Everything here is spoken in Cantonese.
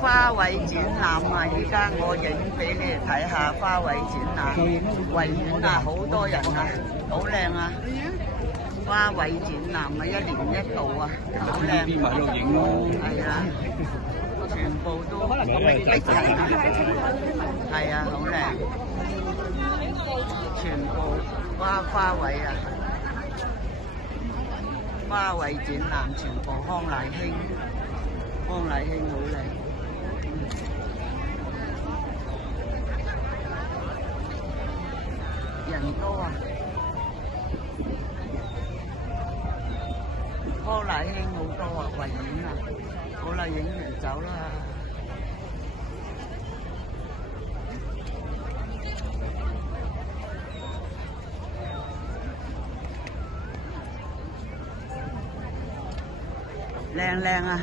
花卉展覽啊！而家我影俾你哋睇下花卉展覽，維園啊，好多人啊，好靚啊！花卉展覽啊，一年一度啊，好靚。邊埋度影咯？係啊，全部都一齊啊！係啊，好靚，全部花卉啊！花卉展覽全部康乃馨好靚。人多啊！康乃馨好多啊，維園啊，好啦，影完走啦。靚啊！